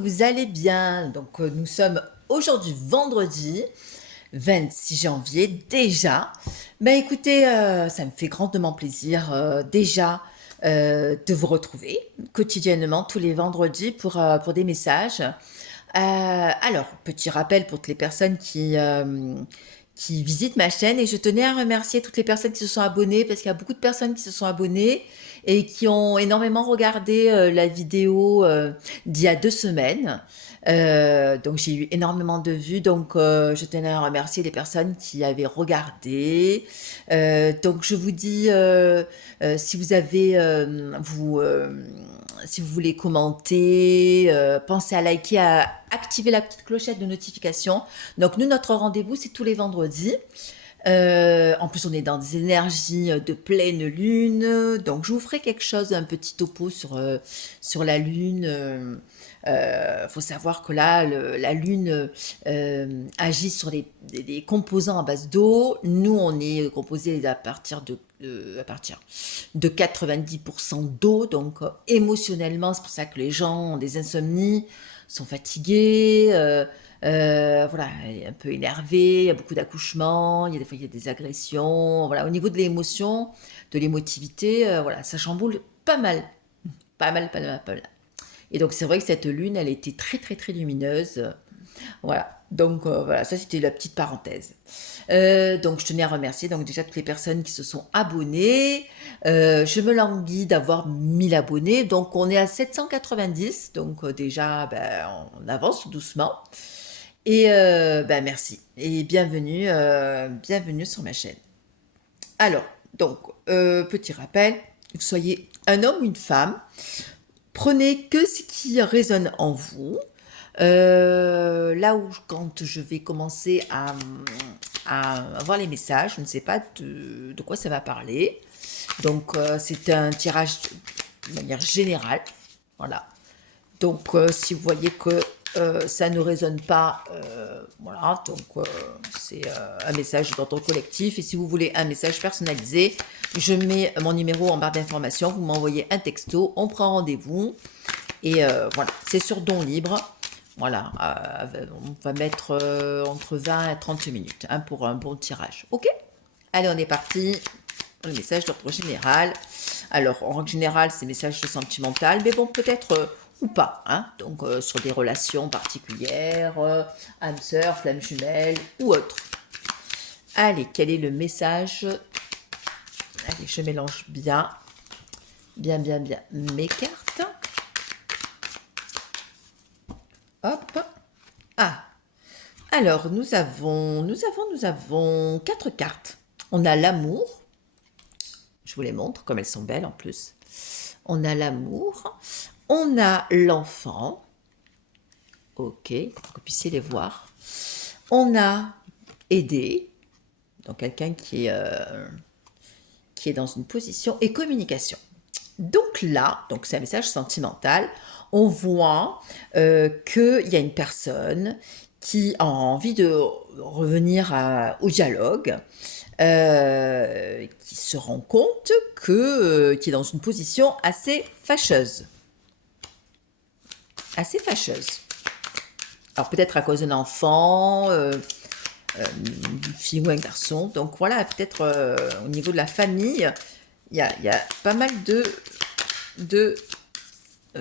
Vous allez bien. Donc, nous sommes aujourd'hui vendredi 26 janvier déjà. Ben écoutez, ça me fait grandement plaisir déjà de vous retrouver quotidiennement tous les vendredis pour des messages. Alors, petit rappel pour toutes les personnes qui visitent ma chaîne et je tenais à remercier toutes les personnes qui se sont abonnées parce qu'il y a beaucoup de personnes qui se sont abonnées et qui ont énormément regardé la vidéo d'il y a 2 semaines. Donc j'ai eu énormément de vues, donc je tenais à remercier les personnes qui avaient regardé. Donc je vous dis, si vous avez, si vous voulez commenter, pensez à liker, à activer la petite clochette de notification. Donc nous, notre rendez-vous, c'est tous les vendredis. En plus, on est dans des énergies de pleine lune, donc je vous ferai quelque chose, un petit topo sur la lune. Faut savoir que là, la lune agit sur des composants à base d'eau. Nous, on est composé à partir de 90% d'eau, donc émotionnellement, c'est pour ça que les gens ont des insomnies, sont fatigués. Voilà, un peu énervé, il y a beaucoup d'accouchements, il y a des fois il y a des agressions. Voilà, au niveau de l'émotion, de l'émotivité, voilà, ça chamboule pas mal, pas mal, pas mal, pas mal. Et donc c'est vrai que cette lune, elle était très très très lumineuse. Voilà. Donc voilà, ça c'était la petite parenthèse. Donc je tenais à remercier donc déjà toutes les personnes qui se sont abonnées. Je me languis d'avoir 1000 abonnés, donc on est à 790, donc déjà ben, on avance doucement. Et ben, merci et bienvenue sur ma chaîne. Alors, donc, petit rappel, que vous soyez un homme ou une femme, prenez que ce qui résonne en vous. Là où quand je vais commencer à avoir les messages, je ne sais pas de quoi ça va parler. Donc, c'est un tirage de manière générale. Voilà. Donc, si vous voyez que ça ne résonne pas, voilà, donc c'est un message d'ordre collectif. Et si vous voulez un message personnalisé, je mets mon numéro en barre d'information, vous m'envoyez un texto, on prend rendez-vous. Et voilà, c'est sur don libre. Voilà, on va mettre entre 20 et 30 minutes hein, pour un bon tirage. Ok. Allez, on est parti. Le message d'ordre général. Alors, en règle générale, c'est message sentimental, mais bon, peut-être ou pas. Hein, donc, sur des relations particulières, âme sœur, flamme jumelle ou autre. Allez, quel est le message? Allez, je mélange bien mes cartes. Hop. Ah. Alors, nous avons 4 cartes. On a l'amour. Je vous les montre, comme elles sont belles en plus. On a l'amour. On a l'enfant. Ok, pour que vous puissiez les voir. On a aider. Donc, quelqu'un qui est dans une position et communication. Donc là, donc c'est un message sentimental, on voit qu'il y a une personne qui a envie de revenir au dialogue, qui se rend compte qui est dans une position assez fâcheuse. Assez fâcheuse. Alors peut-être à cause d'un enfant, une fille ou un garçon. Donc voilà, peut-être au niveau de la famille, il y a pas mal de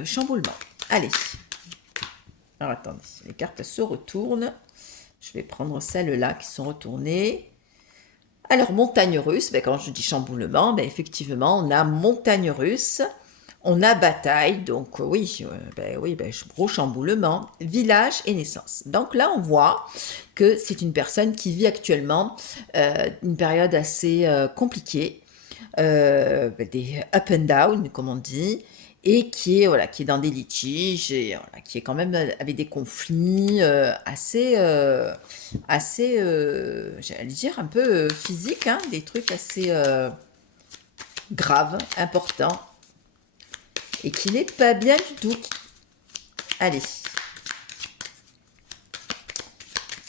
chamboulement. Allez. Alors attendez, les cartes se retournent. Je vais prendre celles-là qui sont retournées. Alors, montagne russe, ben, quand je dis chamboulement, ben, effectivement, on a montagne russe, on a bataille, donc oui, gros chamboulement, village et naissance. Donc là, on voit que c'est une personne qui vit actuellement une période assez compliquée, des up and down, comme on dit, et qui est dans des litiges, et voilà, qui est quand même avec des conflits j'allais dire, un peu physiques, hein, des trucs assez graves, importants, et qui n'est pas bien du tout. Allez.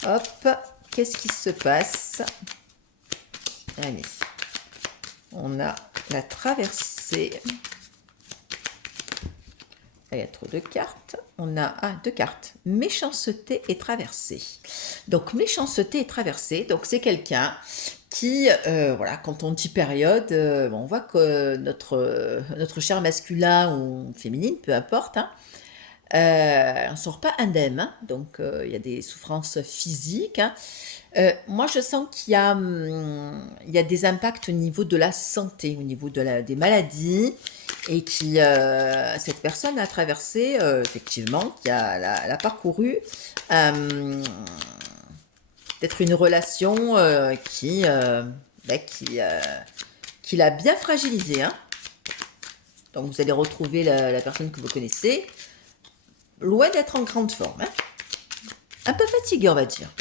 Hop, qu'est-ce qui se passe? Allez. On a la traversée. Il y a trop de cartes. on a deux cartes. Méchanceté et traversée. Donc, méchanceté et traversée. Donc, c'est quelqu'un qui, voilà, quand on dit période, on voit que notre cher masculin ou féminine, peu importe, hein, on ne sort pas indemne. Hein. Donc, il y a des souffrances physiques. Hein. Moi, je sens il y a des impacts au niveau de la santé, au niveau des maladies, et cette personne a traversé, effectivement, elle a parcouru euh, peut-être une relation qui l'a bien fragilisée. Hein. Donc, vous allez retrouver la personne que vous connaissez, loin d'être en grande forme. Hein. Un peu fatiguée, on va dire.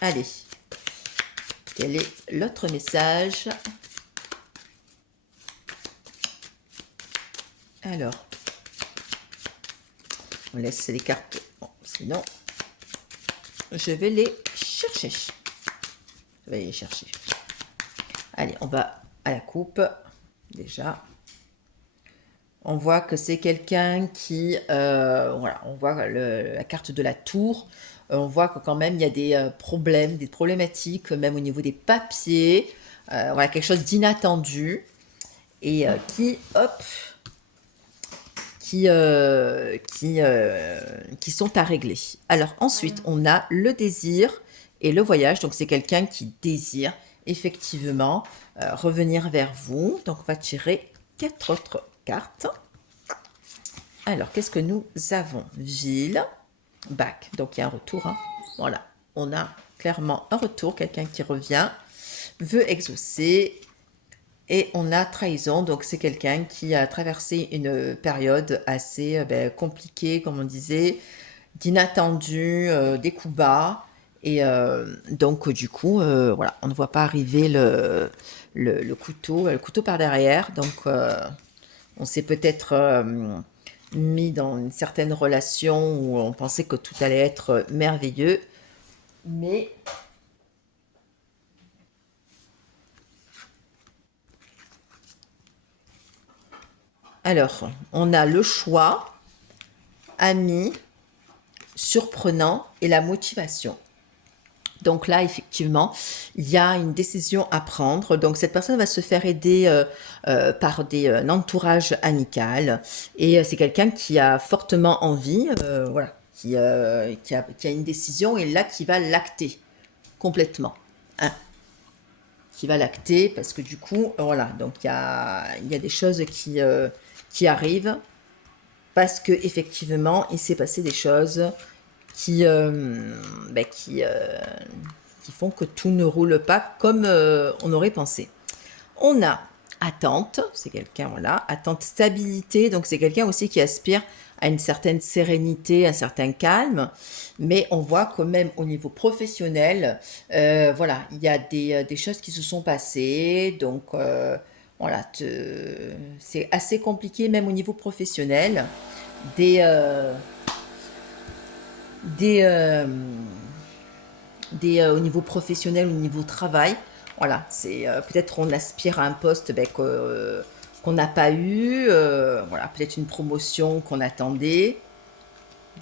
Allez. Quel est l'autre message? Alors, on laisse les cartes. Bon, sinon, je vais les chercher. Je vais les chercher. Allez, on va à la coupe. Déjà, on voit que c'est quelqu'un qui... voilà, on voit la carte de la tour. On voit que quand même, il y a des problèmes, des problématiques, même au niveau des papiers. Voilà, quelque chose d'inattendu. Et hop, qui sont à régler. Alors ensuite, on a le désir et le voyage. Donc c'est quelqu'un qui désire effectivement revenir vers vous. Donc on va tirer 4 autres cartes. Alors qu'est-ce que nous avons? Ville, bac. Donc il y a un retour. Hein. Voilà, on a clairement un retour. Quelqu'un qui revient, veut exaucer. Et on a trahison, donc c'est quelqu'un qui a traversé une période assez compliquée, comme on disait, d'inattendu, des coups bas. Et donc du coup, voilà, on ne voit pas arriver le couteau par derrière. Donc on s'est peut-être mis dans une certaine relation où on pensait que tout allait être merveilleux. Mais alors, on a le choix, ami, surprenant et la motivation. Donc là, effectivement, il y a une décision à prendre. Donc cette personne va se faire aider par un entourage amical. Et c'est quelqu'un qui a fortement envie, voilà, qui a une décision et là qui va l'acter complètement. Hein, qui va l'acter parce que du coup, voilà, donc il y a des choses qui arrivent parce que effectivement, il s'est passé des choses qui, bah, qui font que tout ne roule pas comme on aurait pensé. On a attente, c'est quelqu'un, voilà, attente, stabilité, donc c'est quelqu'un aussi qui aspire à une certaine sérénité, un certain calme, mais on voit que même au niveau professionnel, voilà, il y a des choses qui se sont passées, donc voilà, c'est assez compliqué même au niveau professionnel, des, euh, des, euh, au niveau professionnel, au niveau travail. Voilà, c'est peut-être on aspire à un poste qu'on n'a pas eu, voilà, peut-être une promotion qu'on attendait.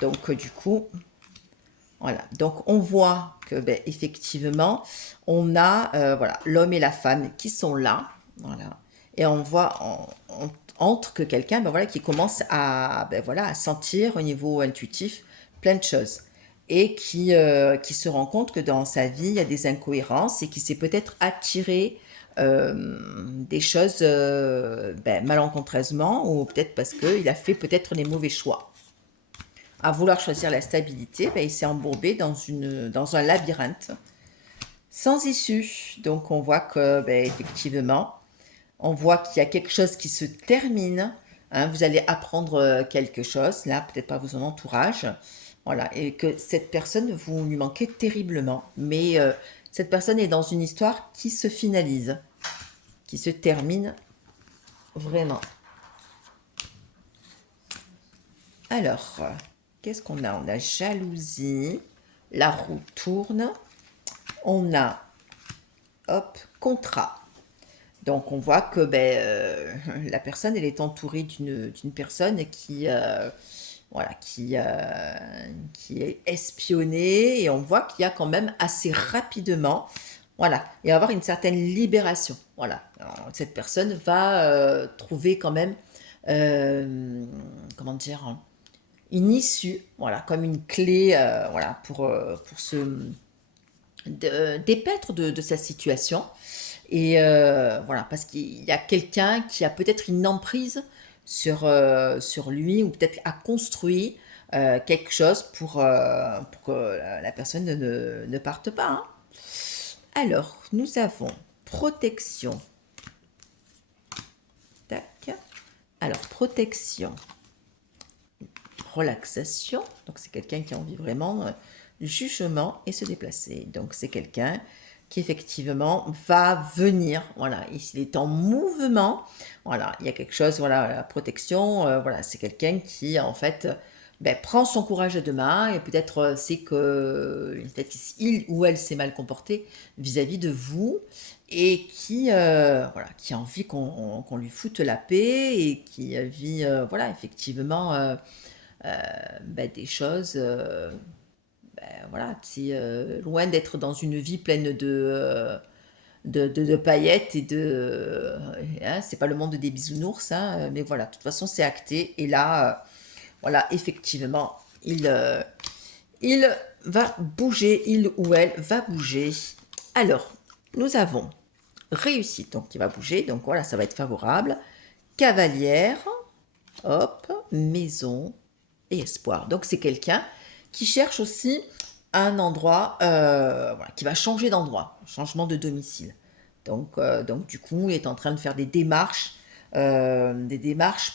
Donc du coup, voilà. Donc on voit que effectivement, on a voilà l'homme et la femme qui sont là, voilà, et on voit entre que quelqu'un voilà qui commence à voilà à sentir au niveau intuitif plein de choses et qui se rend compte que dans sa vie il y a des incohérences et qui s'est peut-être attiré des choses malencontreusement ou peut-être parce qu'il a fait peut-être les mauvais choix à vouloir choisir la stabilité, il s'est embourbé dans un labyrinthe sans issue. Donc on voit que, effectivement, on voit qu'il y a quelque chose qui se termine. Hein, vous allez apprendre quelque chose, là, peut-être par votre entourage. Voilà, et que cette personne, vous lui manquez terriblement. Mais cette personne est dans une histoire qui se finalise, qui se termine vraiment. Alors, qu'est-ce qu'on a? On a jalousie, la roue tourne, on a, hop, contrat. Donc on voit que la personne, elle est entourée d'une personne voilà, qui est espionné, et on voit qu'il y a quand même assez rapidement, voilà, et avoir une certaine libération. Voilà, alors, cette personne va trouver quand même, comment dire, une issue, voilà, comme une clé, voilà, pour se dépaître de sa situation. Et voilà, parce qu'il y a quelqu'un qui a peut-être une emprise sur lui, ou peut-être a construit quelque chose pour que la personne ne parte pas, hein. Alors, nous avons protection. Tac. Alors, protection, relaxation. Donc, c'est quelqu'un qui a envie vraiment du jugement et se déplacer. Donc, c'est quelqu'un qui effectivement va venir, voilà, il est en mouvement, voilà, il y a quelque chose, voilà, la protection, voilà, c'est quelqu'un qui en fait ben, prend son courage à deux mains, et peut-être c'est que peut-être qu'il ou elle s'est mal comporté vis-à-vis de vous, et qui, voilà, qui a envie qu'on lui foute la paix, et qui vit, voilà, effectivement, ben, des choses, voilà, c'est loin d'être dans une vie pleine de paillettes et hein, c'est pas le monde des bisounours, hein, mais voilà, de toute façon, c'est acté. Et là, voilà, effectivement, il va bouger, il ou elle va bouger. Alors, nous avons réussite, donc il va bouger, donc voilà, ça va être favorable. Cavalière, hop, maison et espoir. Donc c'est quelqu'un qui cherche aussi un endroit, voilà, qui va changer d'endroit, changement de domicile. Donc du coup, il est en train de faire des démarches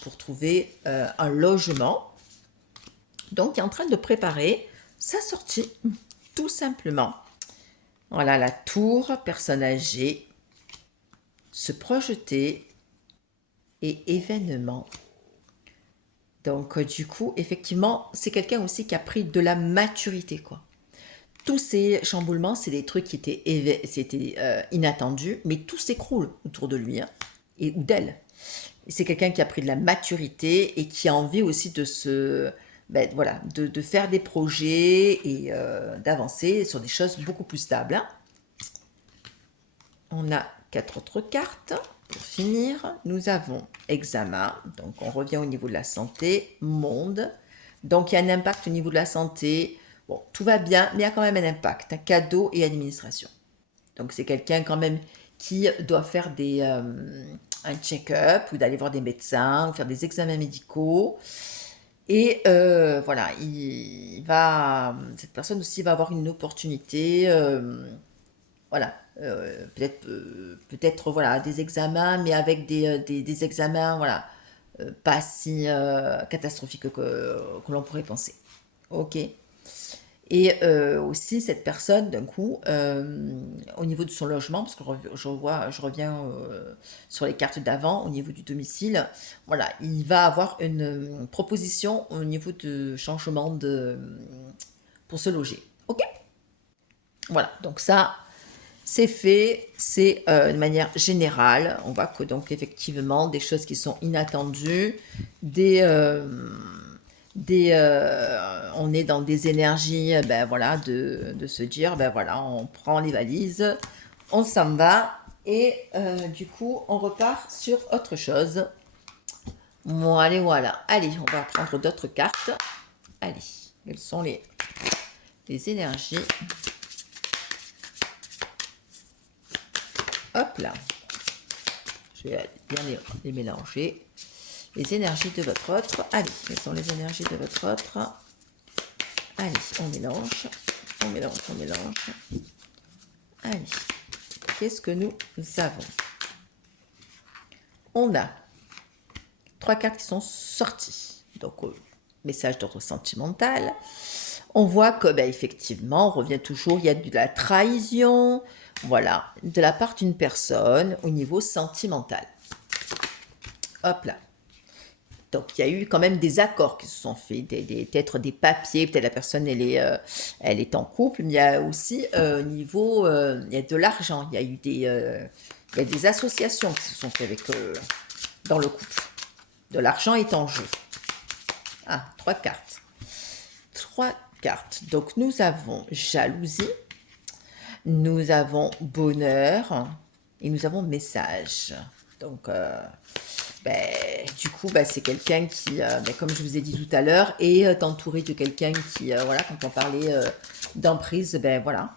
pour trouver un logement. Donc il est en train de préparer sa sortie, tout simplement. Voilà, la tour, personne âgée, se projeter et événement. Donc, du coup, effectivement, c'est quelqu'un aussi qui a pris de la maturité, quoi. Tous ces chamboulements, c'est des trucs qui c'était inattendus, mais tout s'écroule autour de lui, hein, ou d'elle. C'est quelqu'un qui a pris de la maturité et qui a envie aussi ben, voilà, de faire des projets et d'avancer sur des choses beaucoup plus stables, hein. On a 4 autres cartes. Pour finir, nous avons examen. Donc, on revient au niveau de la santé, monde. Donc, il y a un impact au niveau de la santé. Bon, tout va bien, mais il y a quand même un impact, un cadeau et administration. Donc, c'est quelqu'un quand même qui doit faire un check-up, ou d'aller voir des médecins, ou faire des examens médicaux. Et voilà, cette personne aussi va avoir une opportunité, voilà, peut-être voilà, des examens, mais avec des examens, voilà, pas si catastrophiques que l'on pourrait penser. Ok. Et aussi, cette personne, d'un coup, au niveau de son logement, parce que je reviens sur les cartes d'avant, au niveau du domicile, voilà, il va avoir une proposition au niveau de changement pour se loger. Ok. Voilà, donc ça, c'est fait, c'est de manière générale. On voit que donc effectivement des choses qui sont inattendues, on est dans des énergies, ben voilà, de se dire, ben voilà, on prend les valises, on s'en va, et du coup on repart sur autre chose. Bon, allez, voilà, allez, on va prendre d'autres cartes. Allez, quelles sont les énergies? Hop là. Je vais bien les mélanger. Les énergies de votre autre. Allez, quelles sont les énergies de votre autre? Allez, on mélange. On mélange, on mélange. Allez, qu'est-ce que nous avons? On a 3 cartes qui sont sorties. Donc, message d'ordre sentimental. On voit que, ben, effectivement, on revient toujours, il y a de la trahison, voilà, de la part d'une personne au niveau sentimental. Hop là. Donc, il y a eu quand même des accords qui se sont faits, peut-être des papiers, peut-être la personne, elle est en couple, mais il y a aussi, au niveau, il y a de l'argent, il y a des associations qui se sont faites dans le couple. De l'argent est en jeu. Ah, 3 cartes. 3 cartes. Donc, nous avons jalousie, nous avons bonheur et nous avons message. Donc, ben, du coup, ben, c'est quelqu'un qui, ben, comme je vous ai dit tout à l'heure, est entouré de quelqu'un qui, voilà, quand on parlait d'emprise, ben voilà,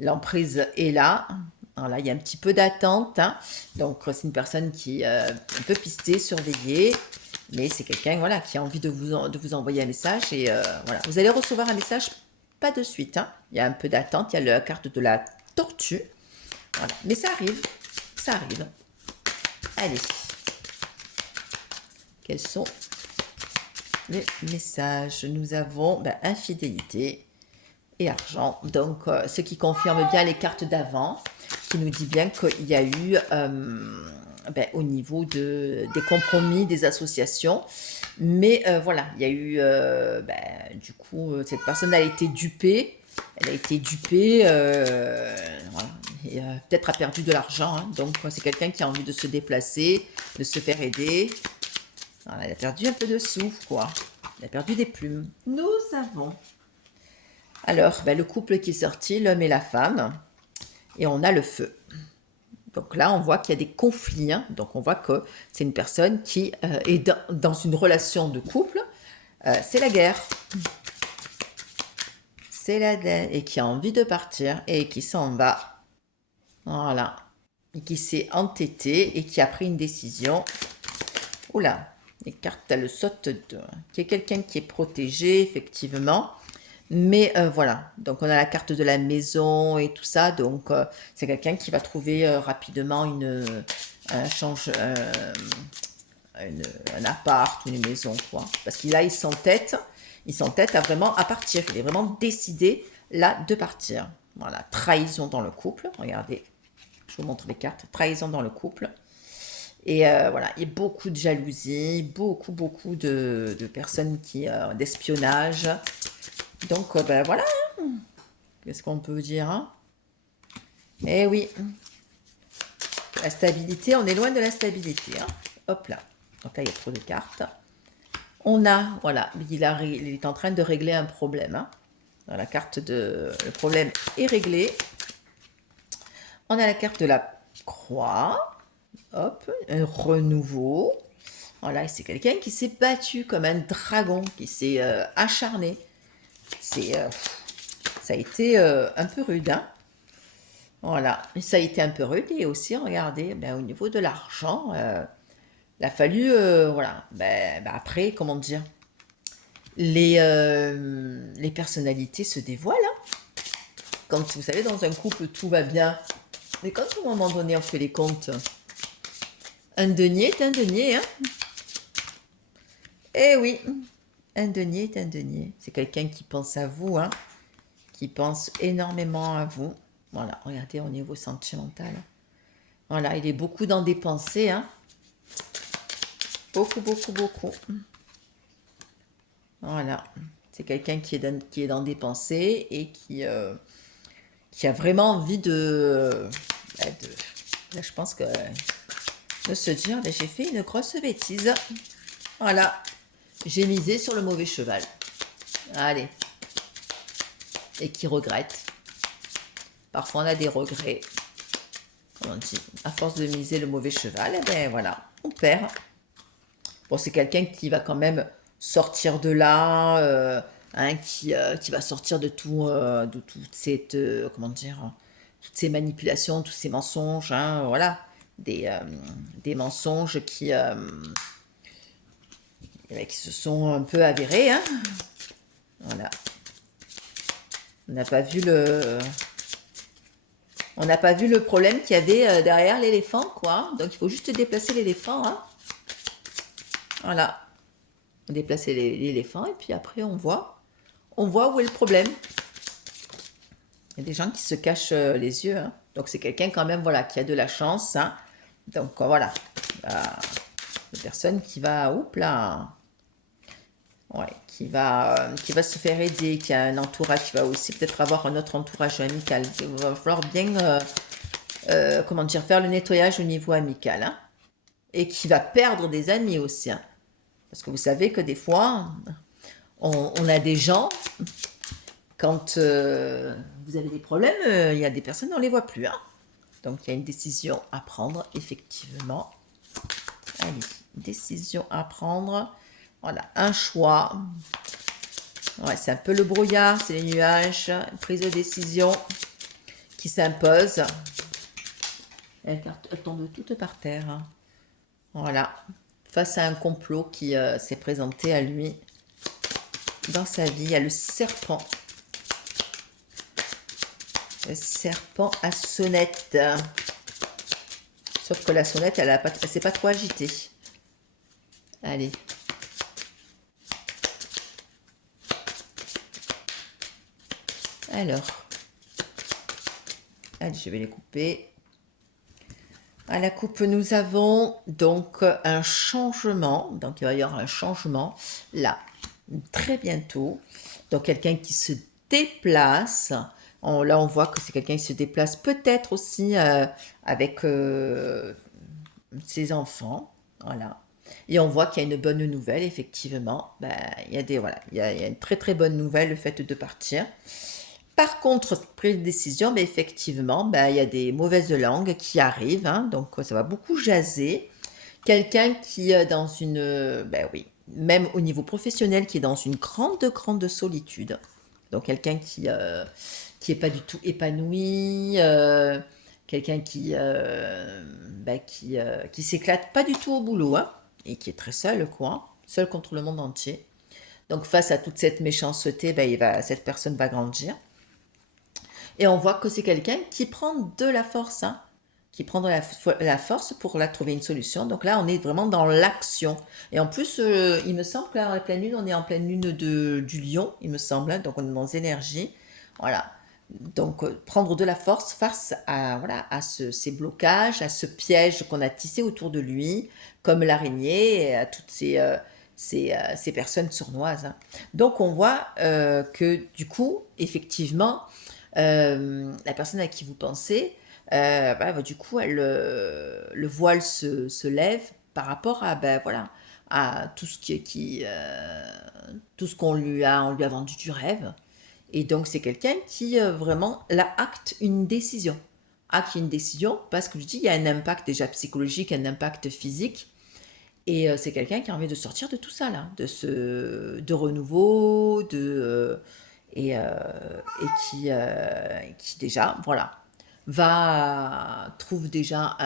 l'emprise est là. Voilà, il y a un petit peu d'attente, hein. Donc c'est une personne qui est un peu pistée, surveillée, mais c'est quelqu'un, voilà, qui a envie de vous envoyer un message et voilà, vous allez recevoir un message pas de suite, hein. Il y a un peu d'attente, il y a la carte de la tortue, voilà, mais ça arrive, ça arrive. Allez. Quels sont les messages? Nous avons ben, infidélité et argent. Donc, ce qui confirme bien les cartes d'avant, qui nous dit bien qu'il y a eu, ben, au niveau des compromis, des associations. Mais voilà, il y a eu, ben, du coup, cette personne a été dupée. Elle a été dupée, voilà, et peut-être a perdu de l'argent, hein. Donc, c'est quelqu'un qui a envie de se déplacer, de se faire aider. Voilà, elle a perdu un peu de sous, quoi. Elle a perdu des plumes. Nous avons. Alors, ben, le couple qui est sorti, l'homme et la femme. Et on a le feu. Donc là, on voit qu'il y a des conflits, hein. Donc on voit que c'est une personne qui est dans une relation de couple. C'est la guerre. C'est la guerre. Et qui a envie de partir et qui s'en va. Voilà. Et qui s'est entêté et qui a pris une décision. Oula, les cartes, elles sautent de. Qui est quelqu'un qui est protégé, effectivement. Mais voilà, donc on a la carte de la maison et tout ça, donc c'est quelqu'un qui va trouver rapidement un change, un appart, une maison, quoi. Parce qu'il là, il s'entête à vraiment à partir. Il est vraiment décidé là de partir. Voilà, trahison dans le couple. Regardez, je vous montre les cartes. Trahison dans le couple. Et voilà, il y a beaucoup de jalousie, beaucoup de personnes qui d'espionnage. Donc ben voilà, qu'est-ce qu'on peut dire, hein? Eh oui, la stabilité, on est loin de la stabilité, hein. Hop là. Donc là, il y a trop de cartes. On a, voilà, il est en train de régler un problème, hein. Dans la carte de... Le problème est réglé. On a la carte de la croix. Hop, un renouveau. Voilà, c'est quelqu'un qui s'est battu comme un dragon, qui s'est acharné. C'est, ça a été un peu rude, hein. Voilà, ça a été un peu rude et aussi, regardez, ben, au niveau de l'argent, il a fallu, voilà, ben, après, comment dire, les personnalités se dévoilent, hein. Quand vous savez, dans un couple, tout va bien, mais quand à un moment donné, on fait les comptes, un denier est un denier, hein. Eh oui, un denier est un denier. C'est quelqu'un qui pense à vous, hein, qui pense énormément à vous. Voilà, regardez au niveau sentimental. Voilà, il est beaucoup dans des pensées, hein. Beaucoup. Voilà. C'est quelqu'un qui est dans des pensées et qui a vraiment envie là, je pense que de se dire, ben, j'ai fait une grosse bêtise. Voilà. J'ai misé sur le mauvais cheval. Allez. Et qui regrette. Parfois, on a des regrets. Comment on dit, à force de miser le mauvais cheval, eh ben voilà, on perd. Bon, c'est quelqu'un qui va quand même sortir de là, hein, qui va sortir de toute cette, comment dire, toutes ces manipulations, tous ces mensonges, hein, voilà, des mensonges qui se sont un peu avérés, hein, voilà. On n'a pas vu on n'a pas vu le problème qu'il y avait derrière l'éléphant, quoi. Donc il faut juste déplacer l'éléphant, hein. Voilà. Déplacer l'éléphant et puis après on voit où est le problème. Il y a des gens qui se cachent les yeux, hein. Donc c'est quelqu'un quand même, voilà, qui a de la chance, hein. Donc voilà, une personne qui va, oups là, ouais, qui va se faire aider, qui a un entourage, qui va aussi peut-être avoir un autre entourage amical. Il va falloir bien, comment dire, faire le nettoyage au niveau amical, hein. Et qui va perdre des amis aussi, hein. Parce que vous savez que des fois, on a des gens, quand vous avez des problèmes, il y a des personnes, on ne les voit plus. Hein. Donc, il y a une décision à prendre, effectivement. Allez, décision à prendre. Voilà, un choix. Ouais, c'est un peu le brouillard, c'est les nuages. Une prise de décision qui s'impose. Elles tombent toutes par terre. Hein. Voilà, face à un complot qui s'est présenté à lui dans sa vie. Il y a le serpent. Le serpent à sonnette. Sauf que la sonnette, elle s'est pas trop agitée. Allez. Alors. Allez, je vais les couper. À la coupe, nous avons donc un changement. Donc, il va y avoir un changement là, très bientôt. Donc, quelqu'un qui se déplace. Là, on voit que c'est quelqu'un qui se déplace peut-être aussi avec ses enfants. Voilà. Et on voit qu'il y a une bonne nouvelle, effectivement. Ben, voilà, il y a une très très bonne nouvelle, le fait de partir. Par contre, prise de décision, ben, effectivement, ben, il y a des mauvaises langues qui arrivent, hein, donc ça va beaucoup jaser. Quelqu'un qui est dans une, ben oui, même au niveau professionnel, qui est dans une grande solitude. Donc quelqu'un qui est pas du tout épanoui, quelqu'un qui s'éclate pas du tout au boulot, hein, et qui est très seul, quoi, seul contre le monde entier. Donc face à toute cette méchanceté, ben, cette personne va grandir. Et on voit que c'est quelqu'un qui prend de la force, hein, qui prend de la force pour là, trouver une solution. Donc là, on est vraiment dans l'action. Et en plus, il me semble que là, la pleine lune, on est en pleine lune du lion, il me semble. Hein, donc on est dans les énergies. Voilà. Donc prendre de la force face à, voilà, ces blocages, à ce piège qu'on a tissé autour de lui, comme l'araignée, et à toutes ces personnes sournoises. Hein. Donc on voit que du coup, effectivement, la personne à qui vous pensez, bah, du coup, le voile se lève par rapport à, ben, voilà, à tout ce tout ce on lui a vendu du rêve. Et donc, c'est quelqu'un qui vraiment, là, acte une décision. Acte une décision parce que je dis, il y a un impact déjà psychologique, un impact physique. Et c'est quelqu'un qui a envie de sortir de tout ça, là, de renouveau, et qui déjà, voilà, trouve déjà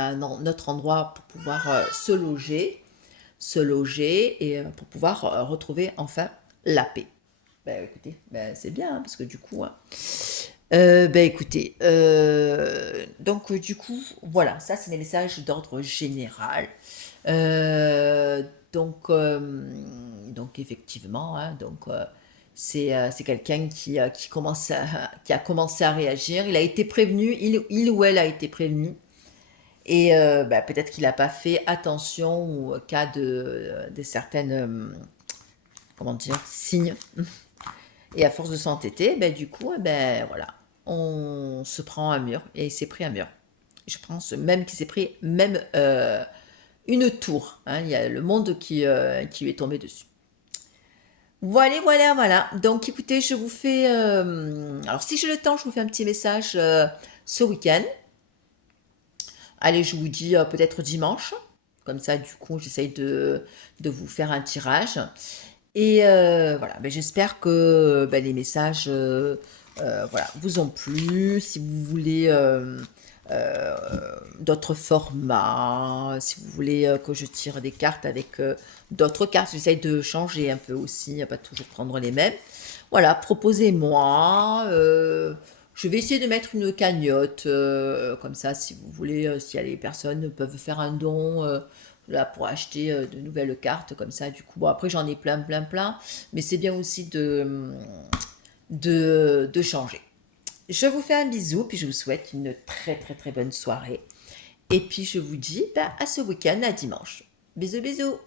autre endroit pour pouvoir se loger et pour pouvoir retrouver enfin la paix. Ben écoutez, ben, c'est bien hein, parce que du coup, hein, ben écoutez, donc du coup, voilà, ça c'est des messages d'ordre général. Euh, donc, euh, donc effectivement, hein, c'est quelqu'un qui a commencé à réagir. Il a été prévenu, il ou elle a été prévenu. Et bah, peut-être qu'il n'a pas fait attention au cas de certaines, comment dire, signes. Et à force de s'entêter, ben, du coup, ben, voilà, on se prend un mur. Et il s'est pris un mur. Je pense même qu'il s'est pris même une tour. Hein. Il y a le monde qui lui est tombé dessus. Voilà. Donc écoutez, je vous fais... alors si j'ai le temps, je vous fais un petit message ce week-end. Allez, je vous dis peut-être dimanche. Comme ça, du coup, j'essaye de vous faire un tirage. Et voilà, ben, j'espère que ben, les messages voilà, vous ont plu. Si vous voulez euh, d'autres formats, si vous voulez que je tire des cartes avec d'autres cartes, j'essaye de changer un peu aussi, à pas toujours prendre les mêmes. Voilà, proposez-moi. Je vais essayer de mettre une cagnotte, comme ça, si vous voulez, si les personnes peuvent faire un don là pour acheter de nouvelles cartes, comme ça, du coup. Bon, après, j'en ai plein, mais c'est bien aussi de changer. Je vous fais un bisou, puis je vous souhaite une très bonne soirée. Et puis je vous dis bah, à ce week-end, à dimanche. Bisous.